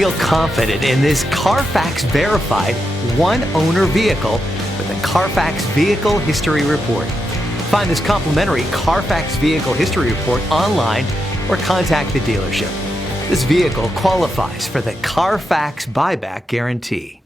Feel confident in this CARFAX verified one-owner vehicle with the CARFAX Vehicle History Report. Find this complimentary CARFAX Vehicle History Report online or contact the dealership. This vehicle qualifies for the CARFAX buyback guarantee.